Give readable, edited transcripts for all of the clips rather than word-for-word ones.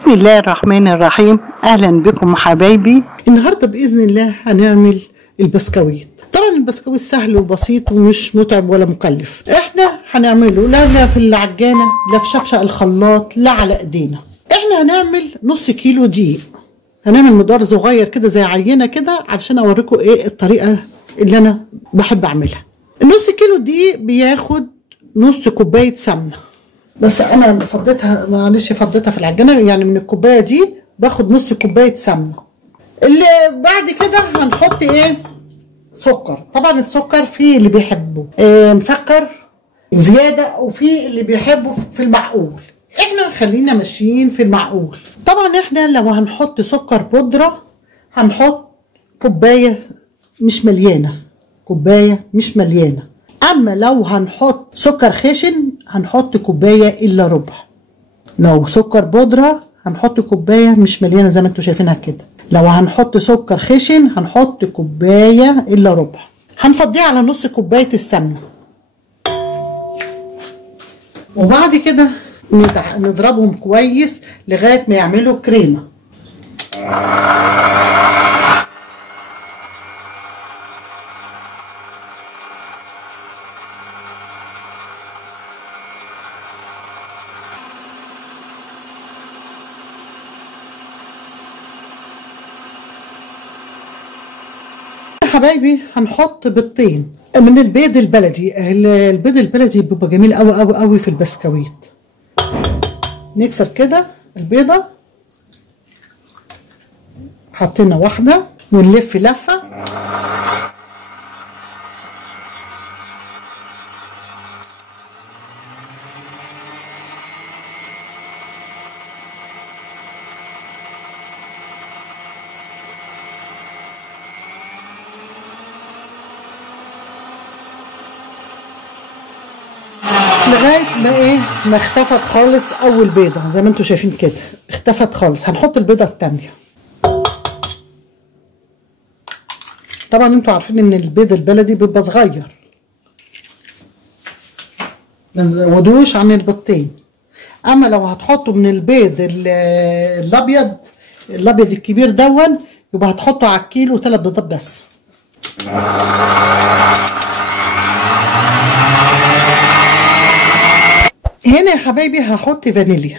بسم الله الرحمن الرحيم. اهلا بكم حبايبي. النهارده باذن الله هنعمل البسكويت. طبعا البسكويت سهل وبسيط ومش متعب ولا مكلف. احنا هنعمله لا في العجانه لا في شفشق الخلاط لا على ايدينا. احنا هنعمل نص كيلو دقيق. هنعمل مقدار صغير كده زي عينه كده علشان اوريكم ايه الطريقه اللي انا بحب اعملها. النص كيلو دقيق بياخد نص كوبايه سمنه، بس انا فضيتها معلش فضيتها في العجانه، يعني من الكوبايه دي باخد نص كوبايه سمنه. اللي بعد كده هنحط ايه؟ سكر. طبعا السكر في اللي بيحبه مسكر زياده وفي اللي بيحبه في المعقول. احنا خلينا ماشيين في المعقول. طبعا احنا لو هنحط سكر بودره هنحط كوبايه مش مليانه، كوبايه مش مليانه. اما لو هنحط سكر خشن هنحط كوبايه الا ربع. لو سكر بودره هنحط كوبايه مش مليانه زي ما انتم شايفينها كده. لو هنحط سكر خشن هنحط كوبايه الا ربع. هنفضيه على نص كوبايه السمنه، وبعد كده نضربهم كويس لغايه ما يعملوا كريمه. حبايبي هنحط بيضتين من البيض البلدي. البيض البلدي بيبقى جميل قوي قوي قوي في البسكويت. نكسر كده البيضه، حطينا واحده ونلف لفه. لغايه ما ايه ما اختفت خالص اول بيضه زي ما انتم شايفين كده، اختفت خالص. هنحط البيضه الثانيه. طبعا انتوا عارفين ان البيض البلدي بيبقى صغير، ما نزودوش عن البيضتين. اما لو هتحطوا من البيض الابيض الكبير دون يبقى هتحطوا على الكيلو 3 بيضات بس. هنا يا حبايبي هحط فانيليا.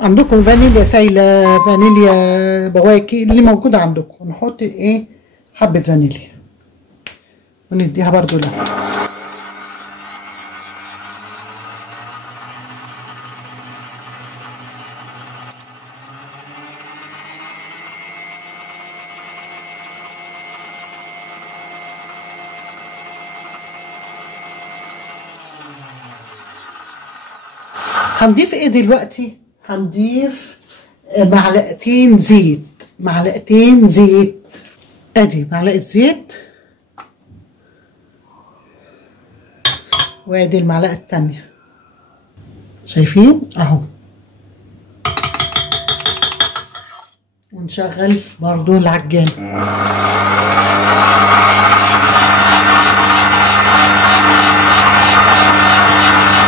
عندكم فانيليا سايله، فانيليا بواكي، اللي موجوده عندكم. نحط ايه؟ حبه فانيليا ونديها برضو لفه. هنضيف ايه دلوقتي؟ هنضيف معلقتين زيت. معلقتين زيت. ادي معلقه زيت، وادي المعلقه التانيه. شايفين اهو. ونشغل برضو العجان.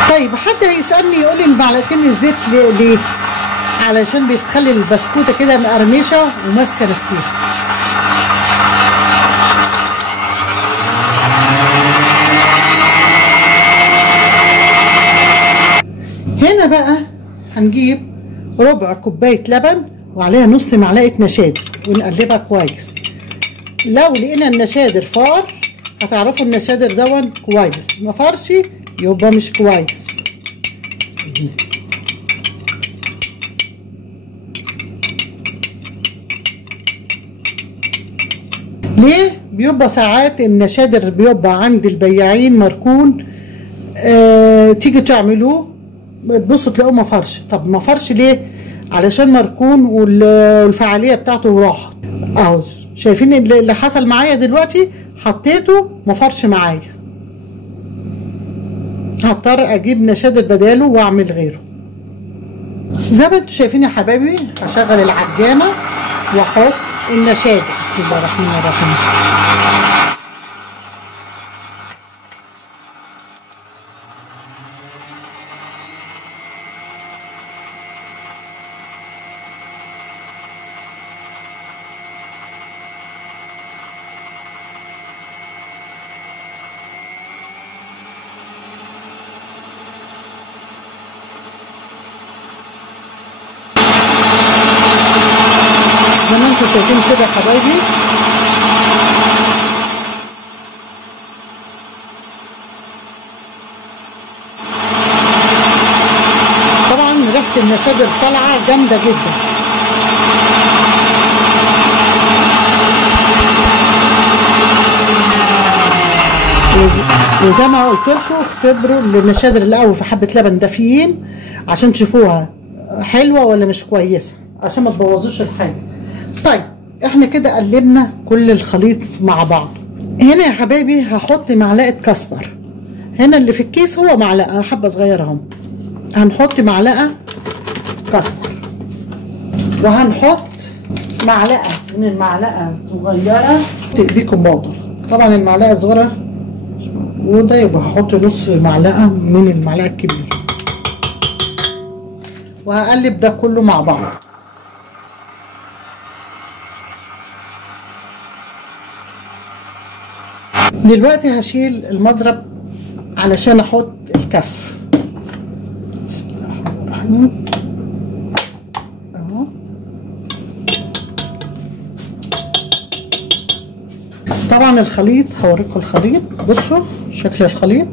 طيب حد هيسألني يقول لي المعلقتين الزيت ليه؟ علشان بتخلي البسكوته كده مقرمشه وماسكه نفسها. هنا بقى هنجيب ربع كوبايه لبن وعليها نص معلقه نشادر ونقلبها كويس. لو لقينا النشادر فار هتعرفوا النشادر دون كويس، ما فارش يبقى مش كويس. ليه؟ بيبقى ساعات النشادر بيبقى عند البياعين مركون، تيجي تعملوه تبصوا تلاقوه ما فرش. طب ما فرش ليه؟ علشان مركون والفعاليه بتاعته راحت. اهو شايفين اللي حصل معايا دلوقتي، حطيته ما فرش معايا. هضطر اجيب نشادر بداله واعمل غيره. زي ما انتم شايفين يا حبايبي هشغل العجانه واحط النشادر. بسم الله الرحمن الرحيم. انتوا شايفين كده يا حبايبي. طبعا ريحه النشادر طالعه جامده جدا. وزي ما قلت لكم اختبروا النشادر الاول في حبه لبن دافيين عشان تشوفوها حلوه ولا مش كويسه، عشان ما تبوظوش الحاجه. طيب احنا كده قلبنا كل الخليط مع بعض. هنا يا حبايبي هحط معلقه كاستر. هنا اللي في الكيس هو معلقه حبه صغيره اهو. هنحط معلقه كاستر، وهنحط معلقه من المعلقه الصغيره بيكنج باودر. طبعا المعلقه الصغيره وده يبقى هحط نص معلقه من المعلقه الكبيره، وهقلب ده كله مع بعض. دلوقتي هشيل المضرب علشان احط الكف. بسم الله الرحمن الرحيم اهو. طبعا الخليط هوريكم الخليط. بصوا شكل الخليط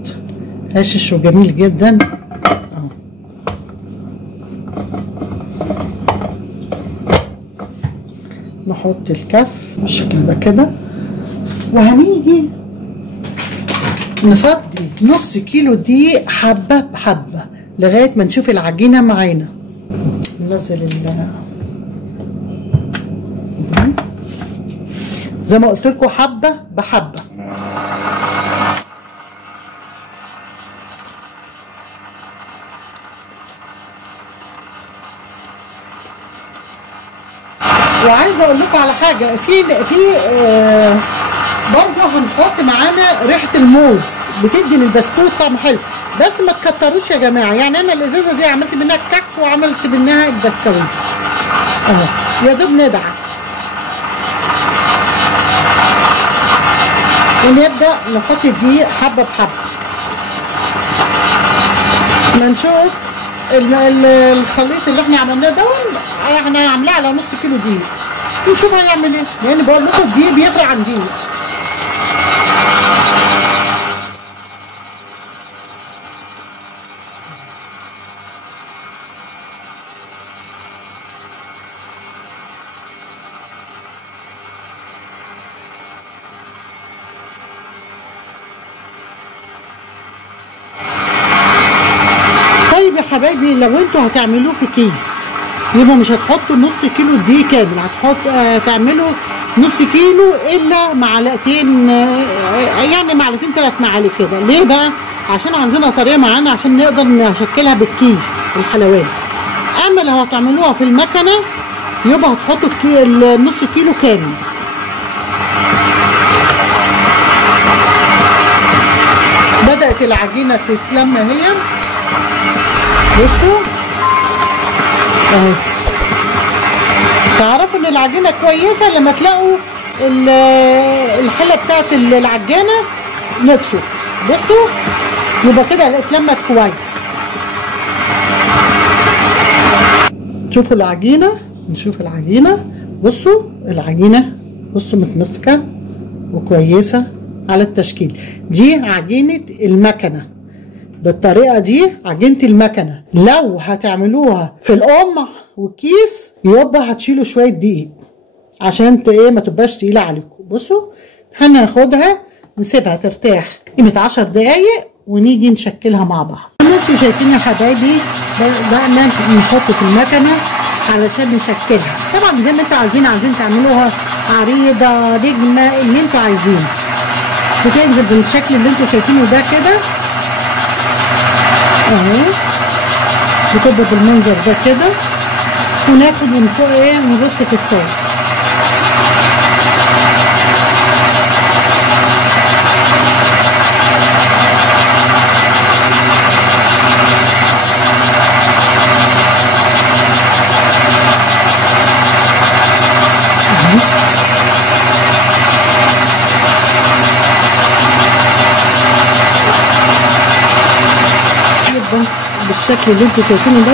هشش وجميل جدا اهو. نحط الكف بالشكل ده كده، وهنيجي نفضي نص كيلو دقيق حبه بحبه لغايه ما نشوف العجينه معانا. ننزل زي ما قلت لكم حبه بحبه. وعايزه اقول لكم على حاجه، في برضه هنحط معانا ريحه الموز، بتدي للبسكوت طعم حلو، بس ما تكتروش يا جماعه. يعني انا الازازه دي عملت منها الكعك وعملت منها البسكويت اهو، يا دوب ندعك. ونبدا نحط الدقيق حبه بحبه. ما نشوف الخليط اللي احنا عملناه ده، يعني عاملاه على نص كيلو دقيق، نشوف هيعمل ايه. لان بقول لكم الدقيق بيفرق عن دقيق. طيب يا حبايبي، لو انتوا هتعملوه في كيس يبقى مش هتحطوا نص كيلو دقيق كامل، تعملوا نص كيلو الا معلقتين، يعني معلقتين 3 معالق كده. ليه بقى؟ عشان عايزينها طريه معانا عشان نقدر نشكلها بالكيس الحلويات. اما لو هتعملوها في المكنه يبقى هتحطوا نص كيلو كامل. بدأت العجينه تتلم اهي، بصوا اهي. تعرفوا ان العجينه كويسه لما تلاقوا الحله بتاعت العجانه نطفت. بصوا يبقى كده اتلمت كويس. شوفوا العجينه، نشوف العجينه. بصوا العجينه، بصوا متمسكه وكويسه على التشكيل. دي عجينه المكنه، بالطريقه دي عجينه المكنه. لو هتعملوها في القمع والكيس يبقى هتشيلوا شويه دقيق عشان ايه ما تبقاش تقيله عليكم. بصوا هناخدها نسيبها ترتاح قيمه 10 دقايق ونيجي نشكلها مع بعض. انتوا شايفين يا حبايبي بدأنا نحط في المكنه علشان نشكلها. طبعا زي ما انتوا عايزين تعملوها عريضه نجمه اللي انتوا عايزينه، بتنزل بالشكل اللي انتوا شايفينه ده كده اهو، بتبقى بالمنظر ده كده. وناخد من فوق ايه نرص في الصاج. بالشكل اللي انتوا شايفينه ده.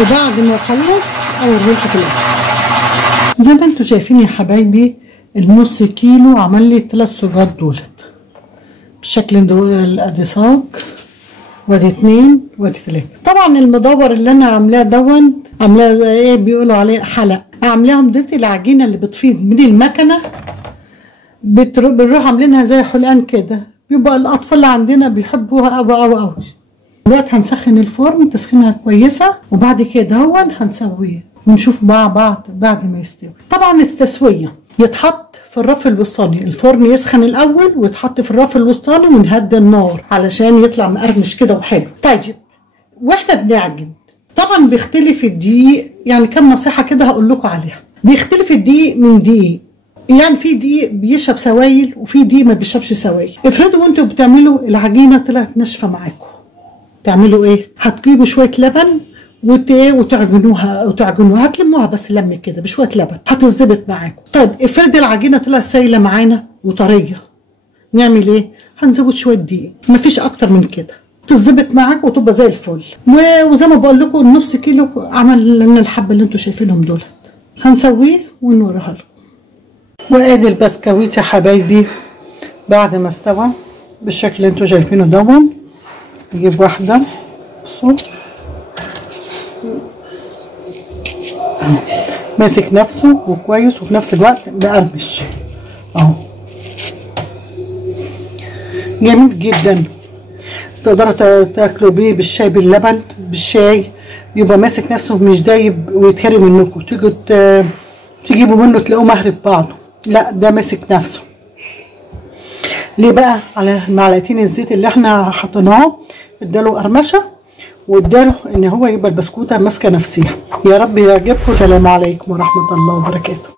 وبعد ما اخلص اوريكم في الاخر. زي ما انتوا شايفين يا حبايبي النص كيلو عمل لي 3 صاجات دولت بالشكل دول. ادي صاج وادي 2 وادي 3. طبعا المدور اللي انا عاملاه دون عاملاه زي ايه بيقولوا عليه حلق، عاملاهم دلوقتي العجينه اللي بتفيض من المكنه بنروح عاملينها زي حلقان كده، بيبقى الاطفال اللي عندنا بيحبوها قوي قوي قوي. دلوقتي هنسخن الفرن تسخينها كويسه وبعد كده هون هنسويه ونشوف مع بعض بعد ما يستوي. طبعا التسويه يتحط في الرف الوسطاني، الفرن يسخن الاول ويتحط في الرف الوسطاني ونهدي النار علشان يطلع مقرمش كده وحلو. طيب واحنا بنعجن طبعا بيختلف الدقيق، يعني كم نصيحه كده هقول لكم عليها. بيختلف الدقيق من دقيق، يعني في دقيق بيشرب سوائل وفي دقيق ما بيشربش سوائل. افرضوا وانتوا بتعملوا العجينه طلعت ناشفه معاكم، تعملوا ايه؟ هتجيبوا شويه لبن وتعجنوها هتلموها بس لم كده بشويه لبن هتظبط معاكم. طيب افرض العجينه طلعت سايله معانا وطريه، نعمل ايه؟ هنزود شويه دقيق، مفيش اكتر من كده، تظبط معاكم وتبقى زي الفل. وزي ما بقول لكم النص كيلو عمل لنا الحبه اللي انتوا شايفينهم دول، هنسويه ونوريها لكم. وادي البسكويت يا حبايبي بعد ما استوى بالشكل اللي انتوا شايفينه دون. نجيب واحده بصوا ماسك نفسه وكويس وفي نفس الوقت مقرمش اهو، جميل جدا. تقدروا تاكلوا بيه بالشاي باللبن، بالشاي يبقى ماسك نفسه مش دايب ويتهري منكم، تيجوا تجيبوا منه تلاقوه مهري ببعضه. لا ده ماسك نفسه. ليه بقى؟ على معلقتين الزيت اللي احنا حطيناه اداله قرمشه واداله ان هو يبقى البسكوته ماسكه نفسها. يا رب يعجبكم. السلام عليكم ورحمه الله وبركاته.